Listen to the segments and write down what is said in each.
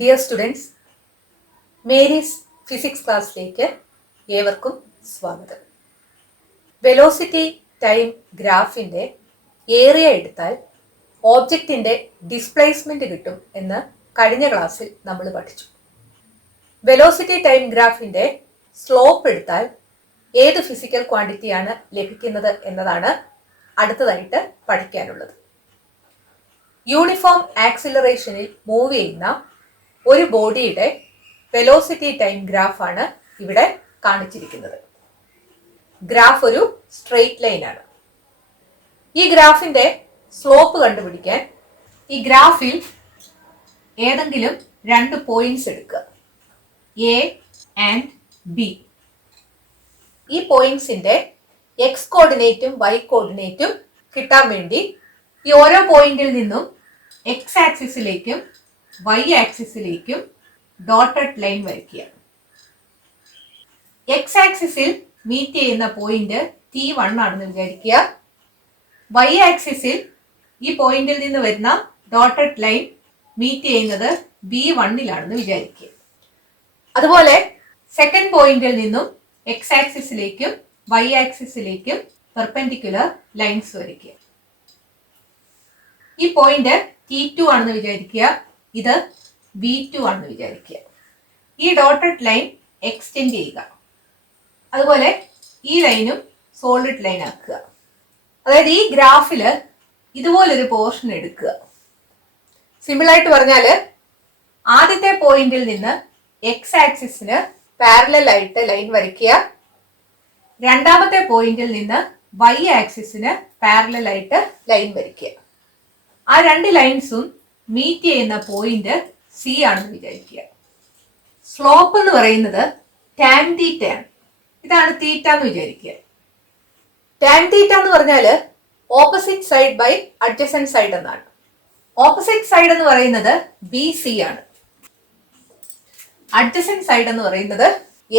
Dear students, Mary's physics ക്ലാസ്സിലേക്ക് ഏവർക്കും സ്വാഗതം. വെലോസിറ്റി ടൈം ഗ്രാഫിൻ്റെ ഏരിയ എടുത്താൽ ഓബ്ജക്റ്റിൻ്റെ ഡിസ്പ്ലേസ്മെൻറ്റ് കിട്ടും എന്ന് കഴിഞ്ഞ ക്ലാസ്സിൽ നമ്മൾ പഠിച്ചു. വെലോസിറ്റി ടൈം ഗ്രാഫിൻ്റെ സ്ലോപ്പ് എടുത്താൽ ഏത് ഫിസിക്കൽ ക്വാണ്ടിറ്റിയാണ് ലഭിക്കുന്നത് എന്നതാണ് അടുത്തതായിട്ട് പഠിക്കാനുള്ളത്. യൂണിഫോം ആക്സിലറേഷനിൽ മൂവ് ചെയ്യുന്ന ഒരു ബോഡിയുടെ വെലോസിറ്റി ടൈം ഗ്രാഫാണ് ഇവിടെ കാണിച്ചിരിക്കുന്നത്. ഗ്രാഫ് ഒരു സ്ട്രെയിറ്റ് ലൈൻ ആണ്. ഈ ഗ്രാഫിന്റെ സ്ലോപ്പ് കണ്ടുപിടിക്കാൻ ഈ ഗ്രാഫിൽ ഏതെങ്കിലും രണ്ട് പോയിന്റ്സ് എടുക്കുക, എ ആൻഡ് ബി. ഈ പോയിന്റ്സിന്റെ എക്സ് കോർഡിനേറ്റും വൈ കോർഡിനേറ്റും കിട്ടാൻ വേണ്ടി ഈ ഓരോ പോയിന്റിൽ നിന്നും എക്സ് ആക്സിസിലേക്കും വൈ ആക്സിസിലേക്കും ഡോട്ടഡ് ലൈൻ വരയ്ക്കുക. എക്സ് ആക്സിസിൽ മീറ്റ് ചെയ്യുന്ന പോയിന്റ് T1 ആണെന്ന് വിചാരിക്കുക. വൈ ആക്സിസിൽ ഈ പോയിന്റിൽ നിന്ന് വരുന്ന ഡോട്ടഡ് ലൈൻ മീറ്റ് ചെയ്യുന്നത് B1-ലാണെന്ന് വിചാരിക്കുക. അതുപോലെ സെക്കൻഡ് പോയിന്റിൽ നിന്നും എക്സ് ആക്സിസിലേക്കും വൈ ആക്സിസിലേക്കും പെർപെൻഡിക്കുലർ ലൈൻസ് വരയ്ക്കുക. ഈ പോയിന്റ് T2 ആണെന്ന് വിചാരിക്കുക, ഇത് B2 ആണെന്ന് വിചാരിക്കുക. ഈ ഡോട്ടഡ് ലൈൻ എക്സ്റ്റെൻഡ് ചെയ്യുക. അതുപോലെ ഈ ലൈനും സോളിഡ് ലൈൻ ആക്കുക. അതായത് ഈ ഗ്രാഫില് ഇതുപോലൊരു പോർഷൻ എടുക്കുക. സിമ്പിളായിട്ട് പറഞ്ഞാൽ ആദ്യത്തെ പോയിന്റിൽ നിന്ന് എക്സ് ആക്സിസിന് പാരലൽ ആയിട്ട് ലൈൻ വരയ്ക്കുക. രണ്ടാമത്തെ പോയിന്റിൽ നിന്ന് വൈ ആക്സിസിന് പാരലൽ ആയിട്ട് ലൈൻ വരയ്ക്കുക. ആ രണ്ട് ലൈൻസും മീറ്റ് ചെയ്യുന്ന പോയിന്റ് സി ആണെന്ന് വിചാരിക്കുക. സ്ലോപ്പ് എന്ന് പറയുന്നത് ടാൻ തീറ്റയാണ്. ഇതാണ് തീറ്റ എന്ന് വിചാരിക്കുക. ടാൻ തീറ്റ എന്ന് പറഞ്ഞാൽ opposite side by adjacent side എന്നാണ്. ഓപ്പോസിറ്റ് സൈഡ് എന്ന് പറയുന്നത് BC ആണ്. അഡ്ജസന്റ് സൈഡ് എന്ന് പറയുന്നത്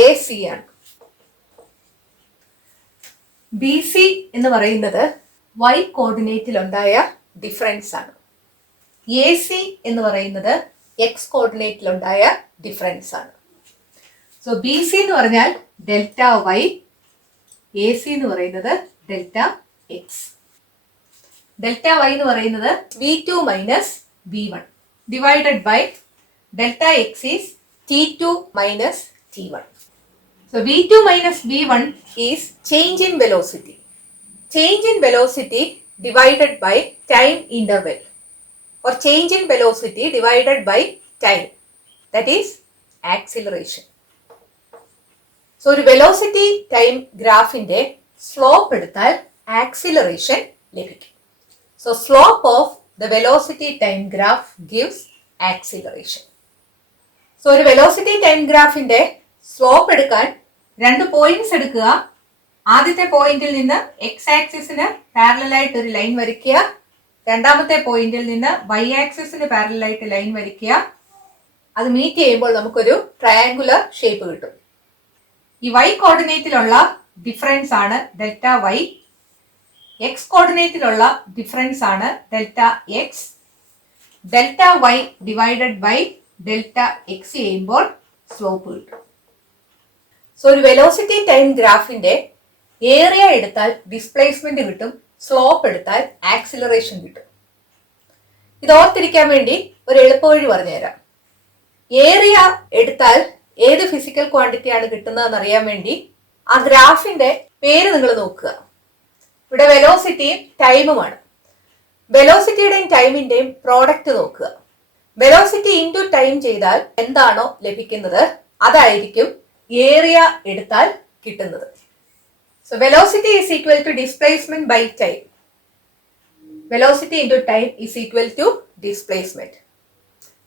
AC ആണ്. BC എന്ന് പറയുന്നത് y കോർഡിനേറ്റിൽ ഉണ്ടായ ഡിഫറൻസ് ആണ്. AC എന്ന് പറയുന്നത് x കോർഡിനേറ്റിൽ ഉണ്ടായ ഡിഫറൻസ് ആണ്. സോ BC എന്ന് പറഞ്ഞാൽ ഡെൽറ്റ y, AC എന്ന് പറയുന്നത് ഡെൽറ്റ x. ഡെൽറ്റ y എന്ന് പറയുന്നത് V2 minus V1 divided by delta x is T2 minus T1. So V2 minus V1 is change in velocity. Change in velocity divided by time interval, or change in velocity divided by time, that is acceleration. So ഒരു velocity time ഗ്രാഫിന്റെ slope എടുത്താൽ acceleration ലഭിക്കും. So slope of the velocity time graph gives acceleration. So ഒരു velocity time ഗ്രാഫിന്റെ slope എടുക്കാൻ രണ്ട് points എടുക്കുക. ആദ്യത്തെ പോയിന്റിൽ നിന്ന് എക്സ് ആക്സിസിന് പാരലൽ ആയിട്ട് ഒരു ലൈൻ വരയ്ക്കുക. രണ്ടാമത്തെ പോയിന്റിൽ നിന്ന് വൈ ആക്സിസിന് പാരലൽ ആയിട്ട് ലൈൻ വരയ്ക്കുക. അത് മീറ്റ് ചെയ്യുമ്പോൾ നമുക്കൊരു ട്രയാങ്കുലർ ഷേപ്പ് കിട്ടും. ഈ വൈ കോർഡിനേറ്റിലുള്ള ഡിഫറൻസ് ആണ് ഡെൽറ്റ വൈ. എക്സ് കോർഡിനേറ്റിലുള്ള ഡിഫറൻസ് ആണ് delta x. Delta y divided by delta x ചെയ്യുമ്പോൾ സ്ലോപ്പ് കിട്ടും. സോ ഒരു വെലോസിറ്റി ടൈം ഗ്രാഫിന്റെ ഏരിയ എടുത്താൽ ഡിസ്പ്ലേസ്മെന്റ് കിട്ടും, സ്ലോപ്പ് എടുത്താൽ ആക്സിലറേഷൻ കിട്ടും. ഇത് ഓർത്തിരിക്കാൻ വേണ്ടി ഒരു എളുപ്പവഴി പറഞ്ഞുതരാം. ഏരിയ എടുത്താൽ ഏത് ഫിസിക്കൽ ക്വാണ്ടിറ്റിയാണ് കിട്ടുന്നതെന്ന് അറിയാൻ വേണ്ടി ആ ഗ്രാഫിന്റെ പേര് നിങ്ങൾ നോക്കുക. ഇവിടെ വെലോസിറ്റിയും ടൈമുമാണ്. വെലോസിറ്റിയുടെയും ടൈമിന്റെയും പ്രോഡക്റ്റ് നോക്കുക. വെലോസിറ്റി ഇൻറ്റു ടൈം ചെയ്താൽ എന്താണോ ലഭിക്കുന്നത് അതായിരിക്കും ഏരിയ എടുത്താൽ കിട്ടുന്നത്. So velocity is equal to displacement by time. Velocity into time is equal to displacement.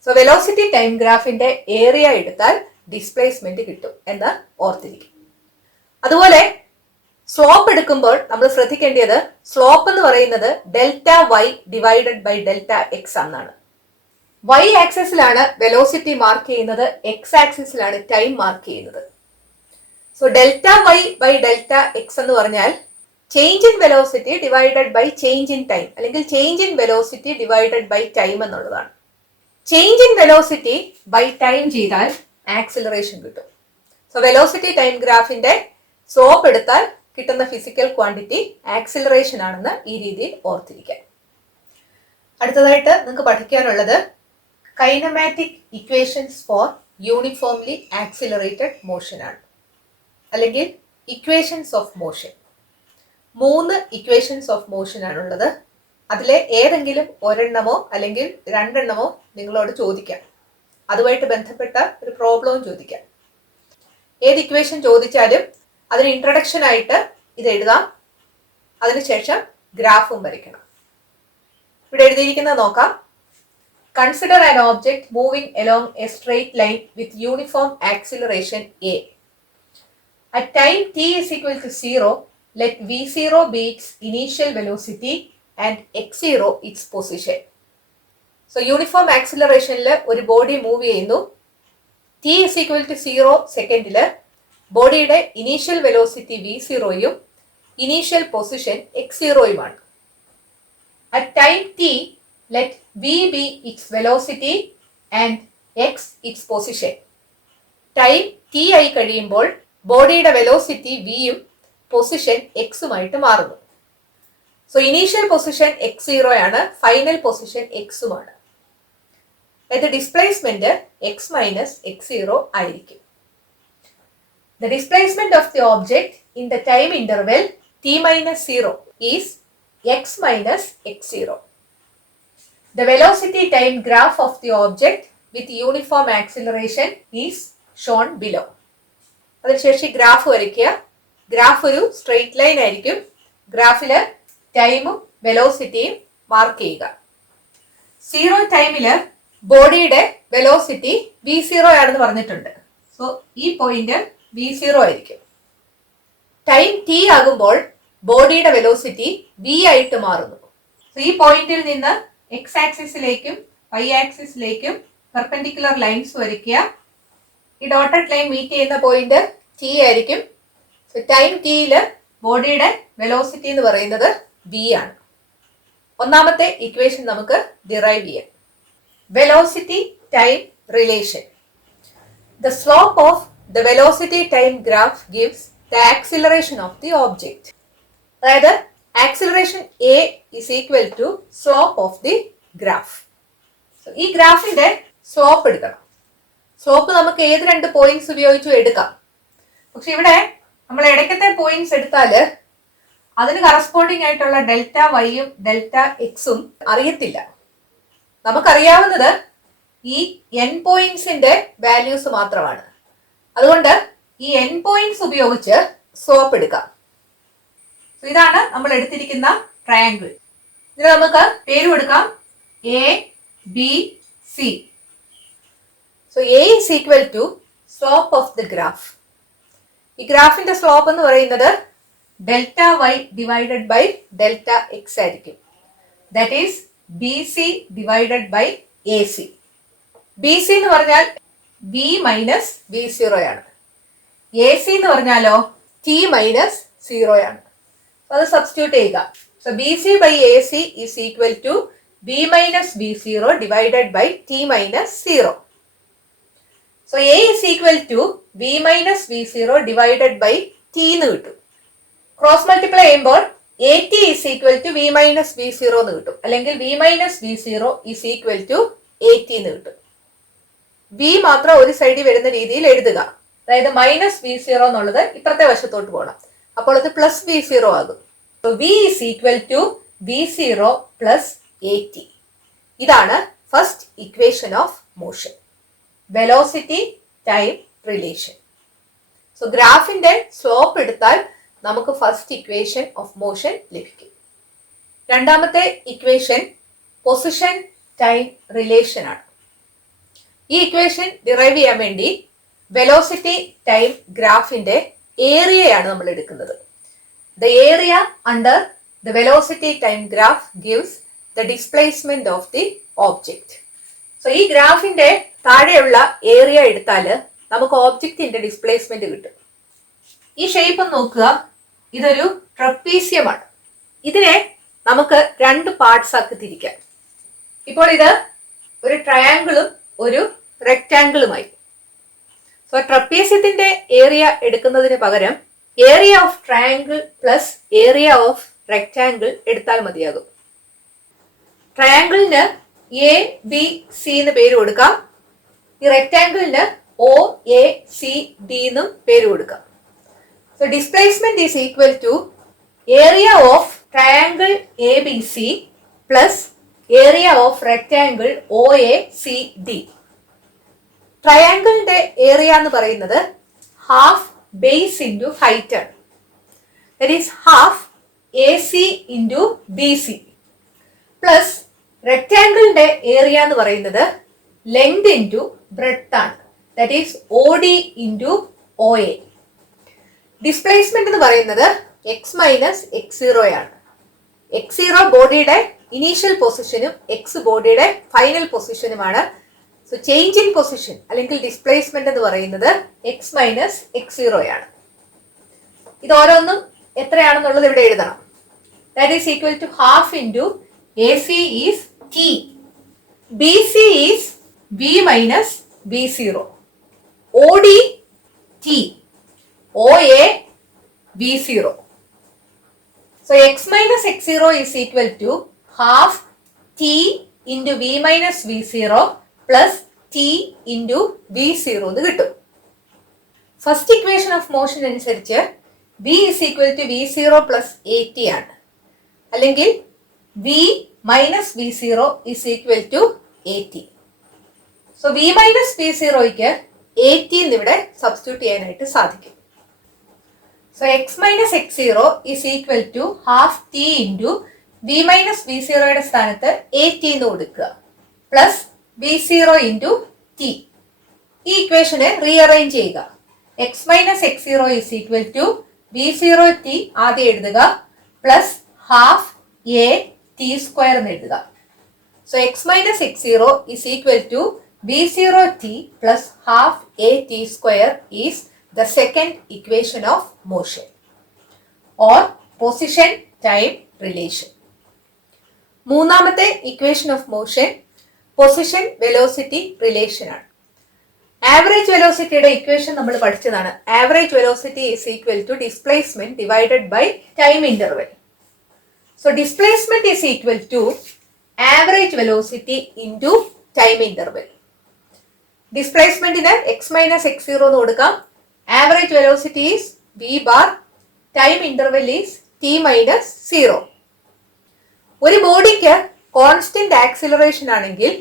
So velocity time ഗ്രാഫിന്റെ ഏരിയ എടുത്താൽ ഡിസ്പ്ലേസ്മെന്റ് കിട്ടും എന്ന് ഓർത്തിരിക്കും. അതുപോലെ സ്ലോപ്പ് എടുക്കുമ്പോൾ നമ്മൾ ശ്രദ്ധിക്കേണ്ടത് സ്ലോപ്പ് എന്ന് പറയുന്നത് delta y divided by delta x എന്നാണ്. വൈ ആക്സിസിലാണ് വെലോസിറ്റി മാർക്ക് ചെയ്യുന്നത്, എക്സ് ആക്സിസിലാണ് ടൈം മാർക്ക് ചെയ്യുന്നത്. So delta y by delta x എന്ന് പറഞ്ഞാൽ change in velocity divided by change in time, അല്ലെങ്കിൽ change in velocity divided by time എന്നുള്ളതാണ്. Change in velocity by time ചെയ്താൽ acceleration കിട്ടും. So velocity time ഗ്രാഫിന്റെ slope എടുത്താൽ കിട്ടുന്ന ഫിസിക്കൽ ക്വാണ്ടിറ്റി ആക്സിലറേഷൻ ആണെന്ന് ഈ രീതിയിൽ ഓർത്തിരിക്കാം. അടുത്തതായിട്ട് നിങ്ങൾക്ക് പഠിക്കാനുള്ളത് kinematic equations four uniformly accelerated motion ആണ്, അല്ലെങ്കിൽ equations of motion. 3 equations of motion ആണുള്ളത്. അതിലെ ഏതെങ്കിലും ഒരെണ്ണമോ അല്ലെങ്കിൽ 2 എണ്ണമോ നിങ്ങളോട് ചോദിക്കാം. അതുമായിട്ട് ബന്ധപ്പെട്ട ഒരു പ്രോബ്ലവും ചോദിക്കാം. ഏത് ഇക്വേഷൻ ചോദിച്ചാലും അതിന് ഇൻട്രൊഡക്ഷൻ ആയിട്ട് ഇത് എഴുതാം. അതിനുശേഷം ഗ്രാഫും വരയ്ക്കണം. ഇവിടെ എഴുതിയിരിക്കുന്നത് നോക്കാം. Consider an object moving along a straight line with uniform acceleration a. At time t is equal to 0, let v0 be its initial velocity and x0 its position. So uniform ആക്സിലറേഷനിൽ ഒരു ബോഡി മൂവ് ചെയ്യുന്നു. t is equal to 0 സെക്കൻഡിൽ ബോഡിയുടെ initial velocity v0യും initial position x0യുമാണ്. At time t, let v be its velocity and x its position. Time t ആയി കഴിയുമ്പോൾ ബോഡിയുടെ വെലോസിറ്റി vയും പൊസിഷൻ xുമായിട്ട് മാറുന്നു. സോ ഇനീഷ്യൽ പൊസിഷൻ x0 ആണ്, ഫൈനൽ പൊസിഷൻ xുമാണ്. അത് ഡിസ്പ്ലേസ്മെന്റ് x മൈനസ് x0 ആയിരിക്കും. The displacement of the object in the time interval t minus 0 is x minus x0. The velocity time graph of the object with uniform acceleration is shown below. അതിനുശേഷം graph വരയ്ക്കുക. Graph ഒരു straight line ആയിരിക്കും. ഗ്രാഫിൽ ടൈമും വെലോസിറ്റിയും mark ചെയ്യുക. 0 ടൈമില് ബോഡിയുടെ velocity v0 ആണെന്ന് പറഞ്ഞിട്ടുണ്ട്. സോ ഈ പോയിന്റ് v0 ആയിരിക്കും. ടൈം t ആകുമ്പോൾ ബോഡിയുടെ വെലോസിറ്റി v ആയിട്ട് മാറുന്നു. സോ ഈ പോയിന്റിൽ നിന്ന് x ആക്സിസിലേക്കും y ആക്സിസിലേക്കും പെർപെൻഡിക്കുലർ ലൈൻസ് വരയ്ക്കുക. ഈ ഡോട്ടഡ് ലൈൻ മീറ്റ് ചെയ്യുന്ന പോയിന്റ് t ആയിരിക്കും. സോ ടൈം tയിൽ ബോഡിയുടെ വെലോസിറ്റി എന്ന് പറയുന്നത് v ആണ്. ഒന്നാമത്തെ ഇക്വേഷൻ നമുക്ക് ഡിറൈവ് ചെയ്യാം. Velocity time relation. The slope of the velocity time graph gives the acceleration of the object. അതായത് acceleration a is equal to slope of the graph. ഈ ഗ്രാഫിന്റെ സ്ലോപ്പ് എടുക്കണം. സ്ലോപ്പ് നമുക്ക് ഏത് 2 പോയിന്റ്സ് ഉപയോഗിച്ചും എടുക്കാം. പക്ഷെ ഇവിടെ നമ്മൾ ഇടയ്ക്കത്തെ പോയിന്റ്സ് എടുത്താൽ അതിന് കറസ്പോണ്ടിങ് ആയിട്ടുള്ള ഡെൽറ്റ വൈയും ഡെൽറ്റ എക്സും അറിയത്തില്ല. നമുക്കറിയാവുന്നത് ഈ n പോയിന്റ്സിന്റെ വാല്യൂസ് മാത്രമാണ്. അതുകൊണ്ട് ഈ n പോയിന്റ്സ് ഉപയോഗിച്ച് സ്ലോപ്പ് എടുക്കാം. ഇതാണ് നമ്മൾ എടുത്തിരിക്കുന്ന ട്രയാങ്കിൾ. ഇതിന് നമുക്ക് പേര് കൊടുക്കാം A B C. So A is equal to slope of the graph. ഈ ഗ്രാഫിന്റെ സ്ലോപ്പ് എന്ന് പറയുന്നത് delta y divided by delta x ആയിരിക്കും. That is B C divided by A C. B C എന്ന് പറഞ്ഞാൽ വി മൈനസ് വി സീറോ ആണ്. A C എന്ന് പറഞ്ഞാലോ ടി മൈനസ് സീറോ ആണ്. അത് സബ്സ്റ്റിറ്റ്യൂട്ട് ചെയ്യുക. So B C by A C is equal to v minus v zero divided by t minus zero. So A is equal to v minus v zero divided by t എന്ന് കിട്ടും. Cross multiply ചെയ്യുമ്പോൾ a t is equal to v minus v zero എന്ന് കിട്ടും. അല്ലെങ്കിൽ v minus v zero is equal to a t എന്ന് കിട്ടും. V മാത്രം ഒരു സൈഡിൽ വരുന്ന രീതിയിൽ എഴുതുക. അതായത് മൈനസ് വി സീറോ എന്നുള്ളത് ഇപ്പുറത്തെ വശത്തോട്ട് പോകണം. അപ്പോൾ ഇത് പ്ലസ് വി സീറോ ആകും. V is equal to v zero plus a t. ഇതാണ് first equation of motion, velocity time relation. So ഗ്രാഫിന്റെ സ്ലോപ്പ് എടുത്താൽ നമുക്ക് ഫസ്റ്റ് ഇക്വേഷൻ ഓഫ് മോഷൻ ലഭിക്കും. രണ്ടാമത്തെ ഇക്വേഷൻ പൊസിഷൻ ടൈം റിലേഷൻ ആണ്. ഈ ഇക്വേഷൻ ഡിറൈവ് ചെയ്യാൻ വേണ്ടി വെലോസിറ്റി ടൈം ഗ്രാഫിന്റെ ഏരിയയാണ് നമ്മൾ എടുക്കുന്നത്. The area under the velocity time graph gives the displacement of the object. So ഈ ഗ്രാഫിന്റെ താഴെയുള്ള ഏരിയ എടുത്താൽ നമുക്ക് ഓബ്ജക്റ്റിന്റെ ഡിസ്പ്ലേസ്മെന്റ് കിട്ടും. ഈ ഷേപ്പ് നോക്കുക. ഇതൊരു ട്രപ്പീസിയമാണ്. ഇതിനെ നമുക്ക് 2 പാർട്സ് ആക്കി തിരിക്കാം. ഇപ്പോൾ ഇത് ഒരു ട്രയാങ്കിളും ഒരു റെക്റ്റാങ്കിളുമായി. സോ ട്രപ്പീസ്യത്തിന്റെ ഏരിയ എടുക്കുന്നതിന് പകരം area of triangle plus area of rectangle എടുത്താൽ മതിയാകും. ട്രയാങ്കിളിന് എ ബി സി എന്ന് പേര് കൊടുക്കാം. ഈ റെക്റ്റാങ്കിളിന് ഒ എ സി ഡി എന്നും പേര് കൊടുക്കാം. So displacement is equal to area of triangle A B C plus area of rectangle O A C D. ട്രയാങ്കിളിന്റെ ഏരിയ എന്ന് പറയുന്നത് ഹാഫ് ബേസ് ഇൻറ്റു ഹൈറ്റ് ആണ്. That is half A C into B C plus റെക്റ്റാങ്കിളിന്റെ area എന്ന് പറയുന്നത് length into breadth ആണ്. That is O D into O A. Displacement എന്ന് പറയുന്നത് എക്സ് മൈനസ് എക്സ് സീറോ ആണ്. എക്സ് സീറോ ബോഡിയുടെ initial പൊസിഷനും എക്സ് ബോഡിയുടെ ഫൈനൽ പൊസിഷനുമാണ്. സോ ചേഞ്ച് ഇൻ പൊസിഷൻ അല്ലെങ്കിൽ ഡിസ്പ്ലേസ്മെന്റ് എന്ന് പറയുന്നത് എക്സ് മൈനസ് എക്സ് സീറോ ആണ്. ഇത് ഓരോന്നും എത്രയാണെന്നുള്ളത് ഇവിടെ എഴുതണം. That is equal to half into A C is t, B C is v minus B zero, O D t, O A v zero. So x minus x0 is equal to half t into v minus v0 plus t into v0 എന്ന് കിട്ടും. First equation of motion അനുസരിച്ച് v is equal to v0 plus at ആണ്. അല്ലെങ്കിൽ v minus v0 is equal to at. So v minus v0ക്ക് at എന്നിവിടെ substitute ചെയ്യാനായിട്ട് സാധിക്കും. So x minus x0 is equal to half t into v minus v0 യുടെ സ്ഥാനത്ത് at എന്ന് കൊടുക്കുക plus v0 into t. ഈ ഇക്വേഷനെ റീഅറേഞ്ച് ചെയ്യുക. x minus x0 is equal to v0 t ആദ്യം എഴുതുക plus half a t square എന്ന് എഴുതുക. So x minus x0 is equal to v0 t plus half a t square is the second equation of motion or position time relation. മൂന്നാമത്തെ equation of motion position velocity relation ആണ്. Average വെലോസിറ്റിയുടെ equation നമ്മൾ പഠിച്ചതാണ്. Average velocity is equal to displacement divided by time interval. So displacement is equal to average velocity into time interval. ഡിസ്പ്ലേസ്മെന്റിന് x minus x zero എന്ന് കൊടുക്കാം. Average velocity is v bar, time interval is t minus zero. ഒരു ബോഡിക്ക് constant acceleration ആണെങ്കിൽ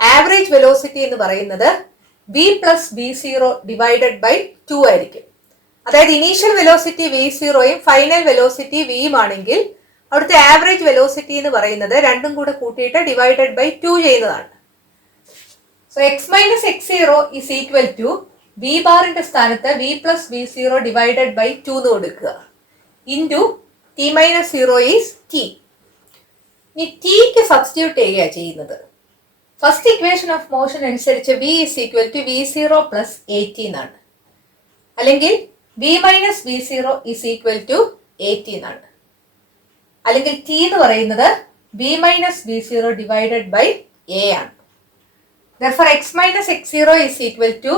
average velocity എന്ന് പറയുന്നത് v plus v zero divided by to ആയിരിക്കും. അതായത് ഇനീഷ്യൽ വെലോസിറ്റി വി സീറോയും ഫൈനൽ വെലോസിറ്റി വിയും ആണെങ്കിൽ അവിടുത്തെ ആവറേജ് വെലോസിറ്റി എന്ന് പറയുന്നത് രണ്ടും കൂടെ കൂട്ടിയിട്ട് ഡിവൈഡഡ് ബൈ ടു ചെയ്യുന്നതാണ്. So x minus x zero is equal to v ബാറിന്റെ സ്ഥാനത്ത് v plus v zero divided by two എന്ന് കൊടുക്കുക into t minus zero is t. ഇനി ടിക്ക് സബ്സ്റ്റിറ്റ്യൂട്ട് ചെയ്യുക ചെയ്യുന്നത്. ഫസ്റ്റ് ഇക്വേഷൻ ഓഫ് മോഷൻ അനുസരിച്ച് v is equal to v zero plus a t എന്നാണ്. അല്ലെങ്കിൽ v minus v zero is equal to a t എന്നാണ്. അല്ലെങ്കിൽ ടി എന്ന് പറയുന്നത് V minus v zero divided by a ആണ്. Therefore x minus x0 is equal to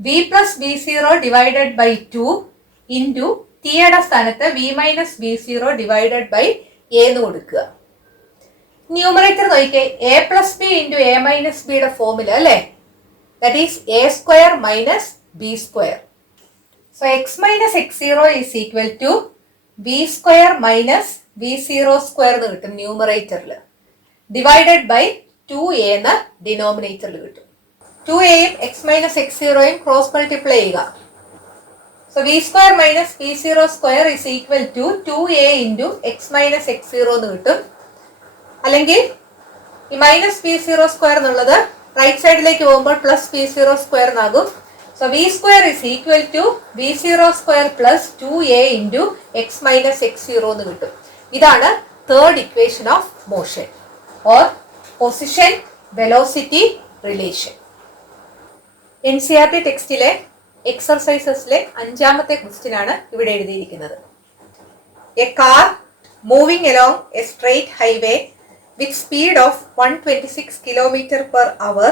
v plus v0 divided by 2 into t യുടെ സ്ഥാനത്ത് v minus v0 divided by a എന്ന് കൊടുക്കുക. Numerator നോക്കിക്കേ, a plus b into a minus b യുടെ formula അല്ലേ, that is a square minus b square. So x minus x0 is equal to v square minus v0 square എന്ന് കിട്ടും ന്യൂമറേറ്ററിൽ, divided by 2a എന്ന് ഡിനോമിനേറ്ററിൽ കിട്ടും. 2aയും എക്സ് മൈനസ് എക്സ് സീറോയും ക്രോസ് മൾട്ടിപ്ലൈ ചെയ്യുക. So v square minus v zero square is equal to 2a into x minus x zero എന്ന് കിട്ടും. അല്ലെങ്കിൽ ഈ മൈനസ് വി സീറോ സ്ക്വയർ എന്നുള്ളത് റൈറ്റ് സൈഡിലേക്ക് പോകുമ്പോൾ പ്ലസ് വി സീറോ സ്ക്വയർ എന്നാകും. So v square is equal to v zero square plus 2a into x minus x zero എന്ന് കിട്ടും. ഇതാണ് third equation of motion or position velocity relation. NCERT ടെക്സ്റ്റിലെ എക്സർസൈസസിലെ 5ാമത്തെ question ആണ് ഇവിടെ എഴുതിയിരിക്കുന്നത്. A car moving along A straight highway with speed of 126 km per hour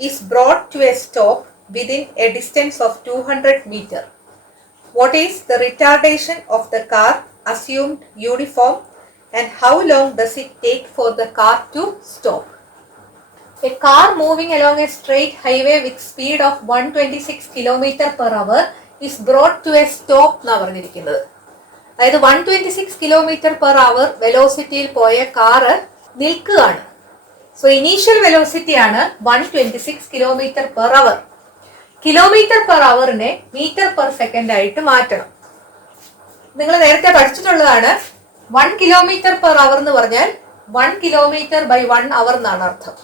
is brought to a stop within a distance of 200 meter. What is the retardation of the car assumed uniform and how long does it take for the car to stop? A car moving along a straight highway with speed of 126 km per hour is brought to a stop എന്നാണ് പറഞ്ഞിരിക്കുന്നത്. അതായത് 126 km per hour വെലോസിറ്റിയിൽ പോയ car നിൽക്കുകയാണ്. So initial velocity ആണ് 126 km per hour. Kilometre per അവറിനെ metre per second ആയിട്ട് മാറ്റണം. നിങ്ങൾ നേരത്തെ പഠിച്ചിട്ടുള്ളതാണ് 1 km per hour എന്ന് പറഞ്ഞാൽ 1 km by 1 hour എന്നാണ് അർത്ഥം.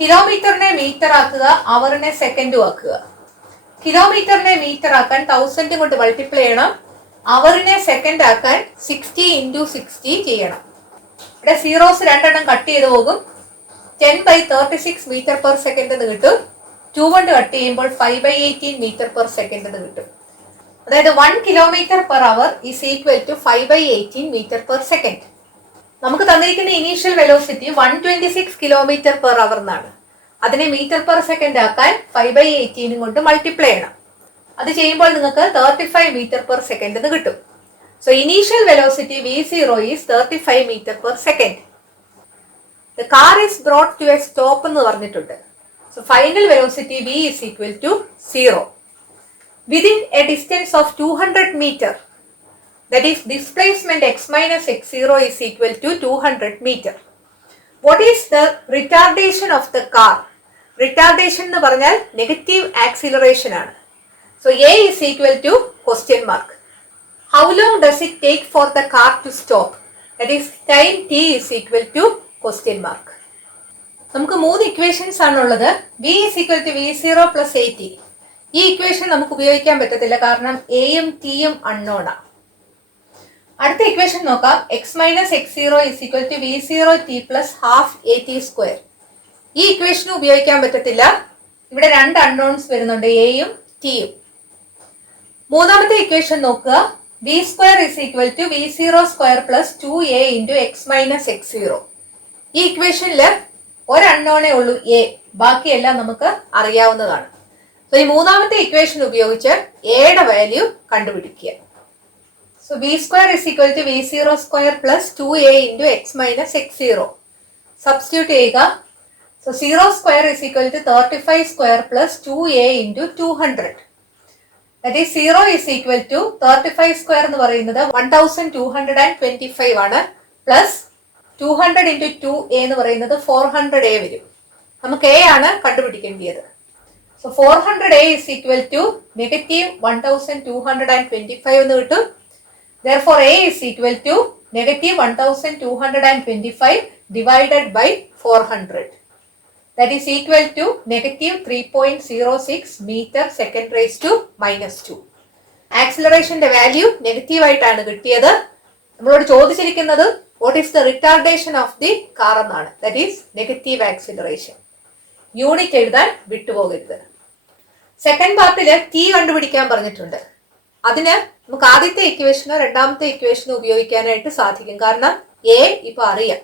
കിലോമീറ്ററിനെ മീറ്റർ ആക്കുക, അവറിനെ സെക്കൻഡും ആക്കുക. കിലോമീറ്ററിനെ മീറ്റർ ആക്കാൻ 1000 കൊണ്ട് മൾട്ടിപ്ലൈ ചെയ്യണം, അവറിനെ സെക്കൻഡ് ആക്കാൻ 60 × 60 ചെയ്യണം. ഇവിടെ സീറോസ് രണ്ടെണ്ണം കട്ട് ചെയ്ത് പോകും. 10/36 മീറ്റർ പെർ സെക്കൻഡ് എന്ന് കിട്ടും. 2 കൊണ്ട് കട്ട് ചെയ്യുമ്പോൾ 5/18 മീറ്റർ പെർ സെക്കൻഡ് എന്ന് കിട്ടും. അതായത് 1 km per hour is equal to 5/18 metre per second. നമുക്ക് തന്നിരിക്കുന്ന initial velocity 126 km per hour എന്നാണ്. അതിനെ മീറ്റർ പെർ സെക്കൻഡ് ആക്കാൻ 5/18 കൊണ്ട് മൾട്ടിപ്ലൈ ചെയ്യണം. അത് ചെയ്യുമ്പോൾ നിങ്ങൾക്ക് 35 മീറ്റർ പെർ സെക്കൻഡ് എന്ന് കിട്ടും. So initial velocity V0 is 35 metre per second. The car is brought to a stop എന്ന് പറഞ്ഞിട്ടുണ്ട്. So final velocity V is equal to 0 within a distance of 200 meter. That is displacement x minus x0 is equal to 200 meter. What is the retardation of the car? Retardation എന്ന് പറഞ്ഞാൽ negative acceleration ആണ്. So A is equal to question mark. How long does it take for the car to stop? That is time t is equal to question mark. നമുക്ക് 3 equations ആണുള്ളത്. V is equal to V0 plus AT. ഈ equation നമുക്ക് ഉപയോഗിക്കാൻ പറ്റത്തില്ല, കാരണം എയും ടിയും അൺനോണാ. അടുത്ത ഇക്വേഷൻ നോക്കാം. x minus x0 is equal to V0 t plus half AT square. ഈ ഇക്വേഷൻ ഉപയോഗിക്കാൻ പറ്റത്തില്ല. ഇവിടെ രണ്ട് അൺനോൺസ് വരുന്നുണ്ട്, എയും ടിയും. മൂന്നാമത്തെ ഇക്വേഷൻ നോക്കുക. V square is equal to V0 square plus 2a into x minus x0. ഈ ഇക്വേഷനിൽ ഒരു അൺനോണേ ഉള്ളൂ എ, ബാക്കിയെല്ലാം നമുക്ക് അറിയാവുന്നതാണ്. സോ ഈ മൂന്നാമത്തെ ഇക്വേഷൻ ഉപയോഗിച്ച് എയുടെ വാല്യൂ കണ്ടുപിടിക്കുക. So v square is equal to V0 square plus 2a into x minus x0. Substitute ചെയ്യുക. So 0 square is equal to 35 square plus 2a into 200. That is 0 is equal to 35 square എന്ന് പറയുന്നത് 1225 ആണ്, plus 200 into 2a എന്ന് പറയുന്നത് 400a വരും. നമുക്ക് a ആണ് കണ്ടുപിടിക്കേണ്ടത്. So 400a is equal to negative 1225 എന്ന് കിട്ടും. Therefore a is equal to negative 1225 divided by 400. That is equal to negative 3.06 meter second raised to minus 2. ആക്സിലറേഷന്റെ വാല്യൂ നെഗറ്റീവ് ആയിട്ടാണ് കിട്ടിയത്. നമ്മളോട് ചോദിച്ചിരിക്കുന്നത് what is the retardation of the car എന്നാണ്. That is negative acceleration. Unit എഴുതാൻ വിട്ടുപോകരുത്. Second പാർട്ടില് T കണ്ടുപിടിക്കാൻ പറഞ്ഞിട്ടുണ്ട്. അതിന് നമുക്ക് ആദ്യത്തെ ഇക്വേഷനോ രണ്ടാമത്തെ ഇക്വേഷനോ ഉപയോഗിക്കാനായിട്ട് സാധിക്കും, കാരണം എ ഇപ്പൊ അറിയാം.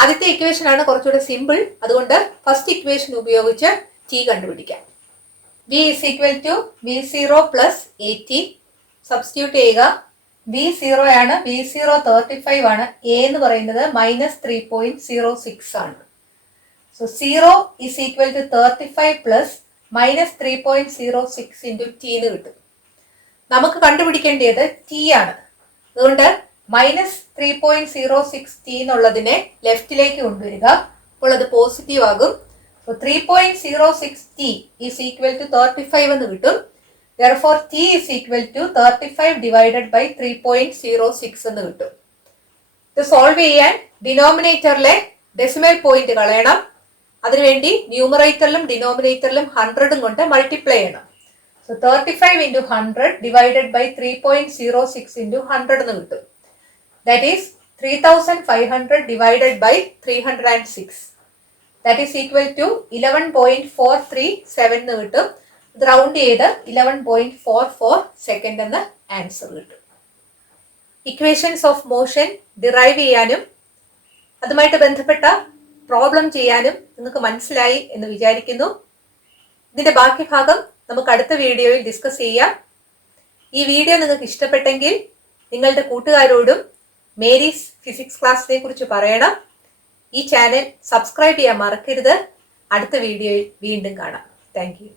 ആദ്യത്തെ ഇക്വേഷൻ ആണ് കുറച്ചുകൂടെ സിമ്പിൾ, അതുകൊണ്ട് ഫസ്റ്റ് ഇക്വേഷൻ ഉപയോഗിച്ച് ടി കണ്ടുപിടിക്കാം. V is equal to V0 plus AT. Substitute ചെയ്യുക. V0 ആണ്, V0 35 ആണ്, A എന്ന് പറയുന്നത് -3.06 ആണ്. So 0 is equal to 35 plus -3.06 into T എന്ന് കിട്ടും. നമുക്ക് കണ്ടുപിടിക്കേണ്ടത് T ആണ്. അതുകൊണ്ട് -3.06 T എന്നുള്ളതിനെ ലെഫ്റ്റിലേക്ക് കൊണ്ടുവരിക. അപ്പോൾ അത് പോസിറ്റീവ് ആകും. So 3.06 T is equal to 35 എന്ന് കിട്ടും. Therefore T is equal to 35 divided by 3.06 എന്ന് കിട്ടും. ഇത് സോൾവ് ചെയ്യാൻ ഡിനോമിനേറ്ററിലെ ഡെസിമൽ പോയിന്റ് കളയണം. അതിനുവേണ്ടി ന്യൂമറേറ്ററിലും ഡിനോമിനേറ്ററിലും 100 കൊണ്ട് മൾട്ടിപ്ലൈ ചെയ്യണം. So 35 into 100 divided by 3.06 into 100 എന്ന് കിട്ടും. That is 3500 divided by 306. That is equal to 11.437 എന്ന് കിട്ടും. ഇത് റൗണ്ട് ചെയ്ത് 11.44 സെക്കൻഡ് എന്ന ആൻസർ കിട്ടും. ഇക്വേഷൻസ് ഓഫ് മോഷൻ ഡിറൈവ് ചെയ്യാനും അതുമായിട്ട് ബന്ധപ്പെട്ട പ്രോബ്ലം ചെയ്യാനും നിങ്ങൾക്ക് മനസ്സിലായി എന്ന് വിചാരിക്കുന്നു. ഇതിന്റെ ബാക്കി ഭാഗം നമുക്ക് അടുത്ത വീഡിയോയിൽ ഡിസ്കസ് ചെയ്യാം. ഈ വീഡിയോ നിങ്ങൾക്ക് ഇഷ്ടപ്പെട്ടെങ്കിൽ നിങ്ങളുടെ കൂട്ടുകാരോടും മേരീസ് ഫിസിക്സ് ക്ലാസ്സിനെ കുറിച്ച് പറയണം. ഈ ചാനൽ സബ്സ്ക്രൈബ് ചെയ്യാൻ മറക്കരുത്. അടുത്ത വീഡിയോയിൽ വീണ്ടും കാണാം. Thank you.